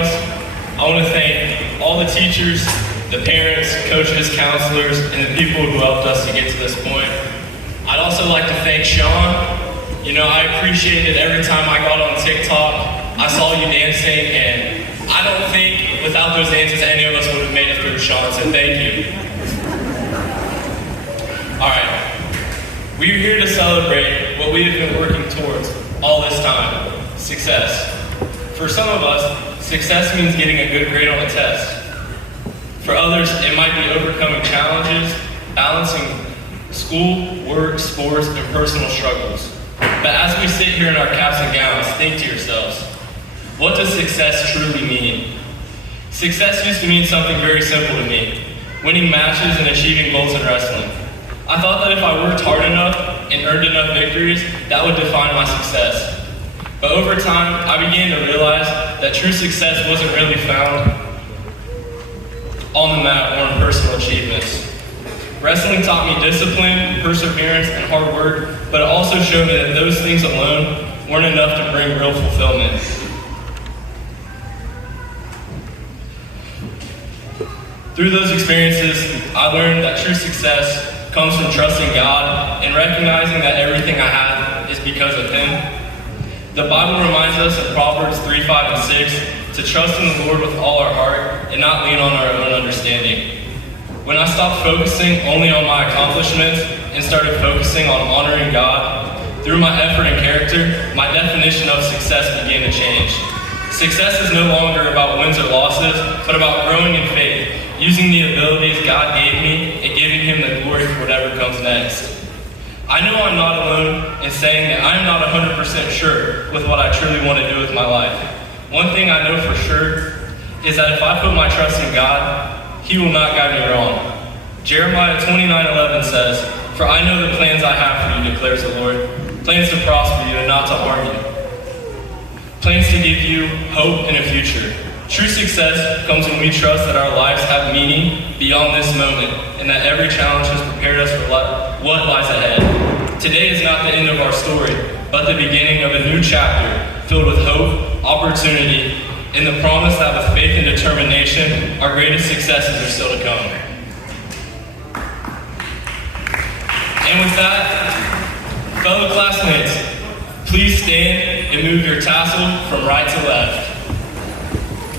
us. I want to thank all the teachers, the parents, coaches, counselors, and the people who helped us to get to this point. I'd also like to thank Sean. You know, I appreciated every time I got on TikTok, I saw you dancing, and I don't think without those dances any of us would have made it through, Sean, so thank you. All right, we're here to celebrate what we have been working towards all this time, success. For some of us, success means getting a good grade on a test. For others, it might be overcoming challenges, balancing school, work, sports, and personal struggles. But as we sit here in our caps and gowns, think to yourselves, what does success truly mean? Success used to mean something very simple to me, winning matches and achieving goals in wrestling. I thought that if I worked hard enough and earned enough victories, that would define my success. But over time, I began to realize that true success wasn't really found on the mat or in personal achievements. Wrestling taught me discipline, perseverance, and hard work, but it also showed me that those things alone weren't enough to bring real fulfillment. Through those experiences, I learned that true success comes from trusting God and recognizing that everything I have is because of Him. The Bible reminds us in Proverbs 3, 5, and 6 to trust in the Lord with all our heart and not lean on our own understanding. When I stopped focusing only on my accomplishments and started focusing on honoring God, through my effort and character, my definition of success began to change. Success is no longer about wins or losses, but about growing in faith, using the abilities God gave me and giving Him the glory for whatever comes next. I know I'm not alone in saying that I'm not 100% sure with what I truly want to do with my life. One thing I know for sure is that if I put my trust in God, He will not guide me wrong. Jeremiah 29:11 says, "For I know the plans I have for you, declares the Lord, plans to prosper you and not to harm you. Plans to give you hope and a future." True success comes when we trust that our lives have meaning beyond this moment and that every challenge has prepared us for what lies ahead. Today is not the end of our story, but the beginning of a new chapter filled with hope, opportunity, and the promise that with faith and determination, our greatest successes are still to come. And with that, fellow classmates, please stand and move your tassel from right to left.